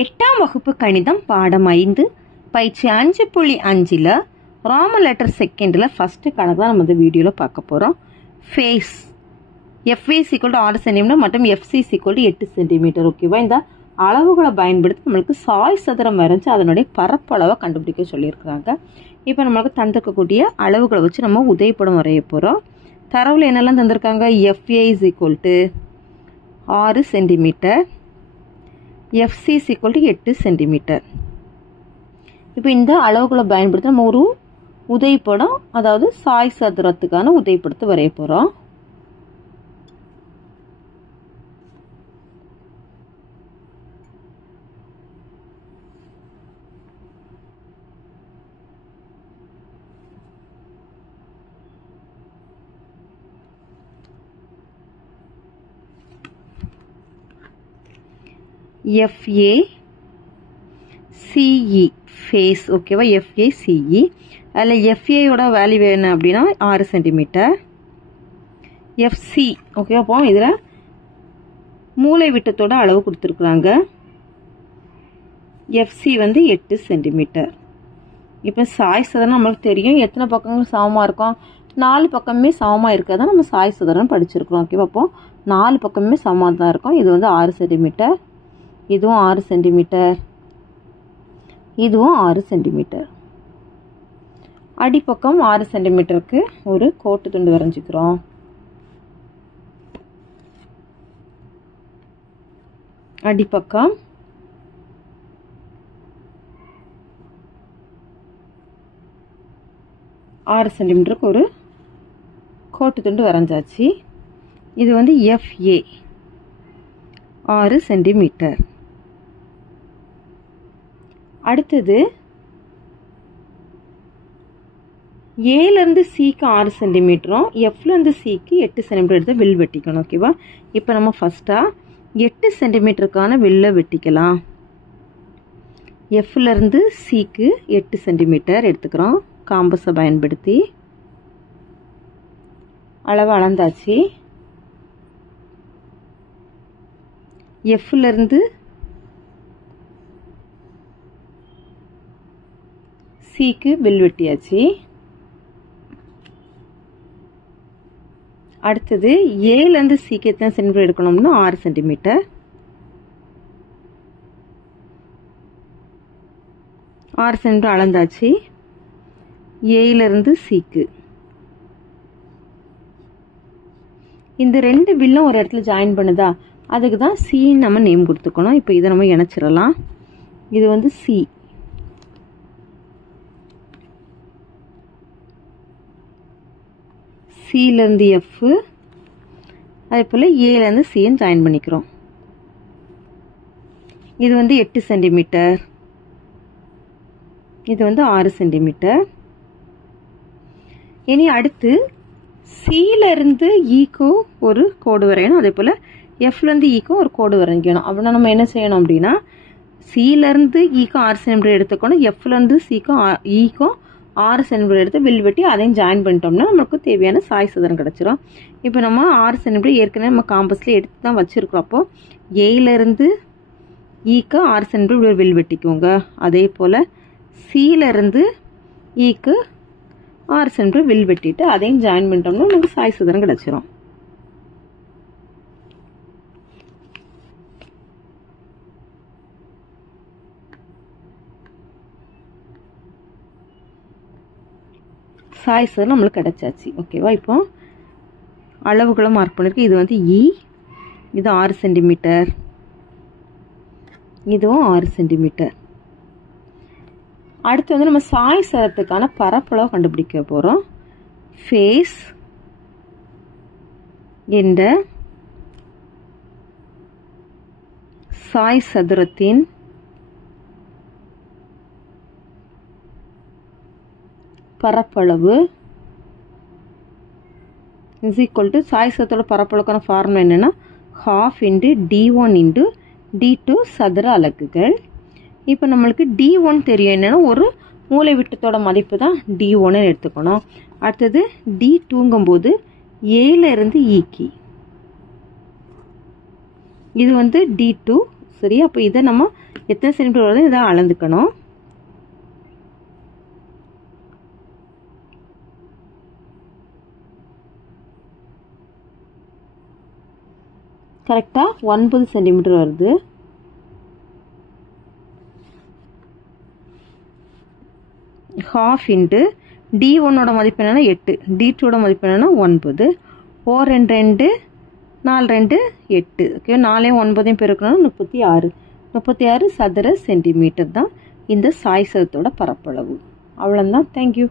8ஆம் வகுப்பு கணிதம் பாடம் 5 பயிற்சி 5.5ல ரோமன் லெட்டர் செகண்ட்ல ஃபர்ஸ்ட் கணக்கு தான் நம்ம இந்த வீடியோல பார்க்க போறோம். ஃபேஸ் FV = 6 cm மற்றும் FC = 8 cm. ஓகேவா? இந்த அளவுகளை பயன்படுத்தி நம்மளுக்கு சாய் சதுரம் வரைஞ்சு அதனுடைய பரப்பளவை கண்டுபிடிக்க சொல்லியிருக்காங்க. இப்போ நம்மளுக்கு தந்திருக்கக்கூடிய அளவுகளை வச்சு நம்ம உதவிப்படம் வரைய போறோம். தரவுல என்னெல்லாம் தந்திருக்காங்க? FA = 6 cm, FC = 8 cm. இப்போ இந்த அளவுகளை பயன்படுத்தி நம்ம ஒரு உதவிப்படம், அதாவது சாய் சதுரத்துக்கான உதவிப்படத்தை வரைய போறோம். FA CE face. ஓகேவா? FA CE அதில் FAயோட வேல்யூ என்ன அப்படின்னா 6 cm. FC ஓகேவா? அப்போ இதில் மூளை விட்டத்தோட அளவு கொடுத்துருக்குறாங்க. FC 8 cm. இப்போ சாய் சதுரம் நம்மளுக்கு தெரியும். எத்தனை பக்கங்கள் சமமாக இருக்கும்? 4 பக்கமே சமமாக இருக்காதான் நம்ம சாய் சதுரம் படிச்சிருக்கிறோம். ஓகேவா? அப்போ 4 பக்கமே சமமாக தான் இருக்கும். இது 6 cm, இதுவும் 6 cm, இதுவும் 6 cm. அடிப்பக்கம் 6 cm ஒரு கோட்டு துண்டு வரைஞ்சிக்கிறோம். அடிப்பக்கம் 6 cm ஒரு கோட்டு துண்டு வரைஞ்சாச்சு. இது FA 6 cm. அடுத்தது ஏலேருந்து சிக்கு 6 சென்டிமீட்டரும் எஃப்லேருந்து சிக்கு 8 சென்டிமீட்டர் எடுத்து வில் வெட்டிக்கணும். ஓகேவா? இப்போ நம்ம ஃபஸ்ட்டாக 8 சென்டிமீட்டருக்கான வில்லை வெட்டிக்கலாம். எஃப்லேருந்து சிக்கு 8 சென்டிமீட்டர் எடுத்துக்கிறோம். காம்பஸை பயன்படுத்தி அளவு அளந்தாச்சு. எஃப்லேருந்து சிக்கு வில் வெட்டியாச்சு. அடுத்தது ஏலேருந்து சிக்கு எத்தனை சென்டிமீட்டர் எடுக்கணும்னா 6 சென்டிமீட்டர். 6 சென்டிமீட்டர் அளந்தாச்சு. ஏலேருந்து சிக்கு இந்த 2 வில்லும் ஒரு இடத்துல ஜாயின் பண்ணுதா, அதுக்கு தான் சின்னு நம்ம நேம் கொடுத்துக்கணும். இப்போ இதை நம்ம இணைச்சிடலாம். இது சி, சிலேருந்து எஃப், அதே போல் ஏலேருந்து சின்னு ஜாயின் பண்ணிக்கிறோம். இது 8 சென்டிமீட்டர், இது 6 சென்டிமீட்டர். இனி அடுத்து சிலேருந்து ஈக்கு ஒரு கோடு வரையணும். அதே போல் எஃப்லேருந்து ஈக்கும் ஒரு கோடு வரைக்கணும். அப்படின்னா நம்ம என்ன செய்யணும் அப்படின்னா, சிலேருந்து ஈக்கும் 6 சென்டிமீட்டர் எடுத்துக்கணும். எஃப்லேருந்து சிக்கும் ஈக்கும் 6 சென்டிமீட்டர் எடுத்து வில் வெட்டி அதையும் ஜாயின் பண்ணிட்டோம்னா நமக்கு தேவையான சாய் சதுரம் கிடச்சிரும். இப்போ நம்ம 6 சென்டிமீட்டர் ஏற்கனவே நம்ம காம்பஸில் எடுத்து தான் வச்சுருக்கிறோம். அப்போ ஏலேருந்து ஈக்கு 6 சென்டிமீட்டர் வில் வெட்டிக்கோங்க. அதே போல் சிலேருந்து ஈக்கு 6 சென்டிமீட்டர் வில் வெட்டிட்டு அதையும் ஜாயின் பண்ணிட்டோம்னா நமக்கு சாய் சதுரம் கிடச்சிரும். சாய் சதுரம் நம்மளுக்கு கிடைச்சாச்சு. ஓகேவா? இப்போ அளவுகளை மார்க் பண்ணிருக்கு. இது இ, இது 6 சென்டிமீட்டர், இதுவும் 6 சென்டிமீட்டர். அடுத்து நம்ம சாய் சதுரத்துக்கான பரப்பளவு கண்டுபிடிக்க போறோம். ஃபேஸ் என்ற சாய் சதுரத்தின் பரப்பளவு இஸ் ஈக்குவல் டு சாய் சதுரத்தோட பரப்பளவுக்கான ஃபார்முலா என்னன்னா ½ × d1 × d2 சதுர அலகுகள். இப்போ நம்மளுக்கு d1 தெரியும், என்னன்னா ஒரு மூலை விட்டத்தோட மதிப்பு தான் d1 எடுத்துக்கணும். அடுத்தது d2ங்கும்போது ஏலேருந்து ஈக்கி, இது D2 சரி. அப்போ இதை நம்ம எத்தனை சென்டிமீட்டர் வருது இதை அளந்துக்கணும். கரெக்டாக 9 சென்டிமீட்டர் வருது. ஹாஃப் இன்ட்டு D1ஓட மதிப்பு என்னென்னா 8, D2ஓட மதிப்பு என்னென்னா 9. 4 2 2 4 2 8. ஓகே, 4 9 பெருக்கணும் 36. 36 சதுர சென்டிமீட்டர் தான் இந்த சாய் சதுரத்தோட பரப்பளவு. அவ்வளோதான். தேங்க்யூ.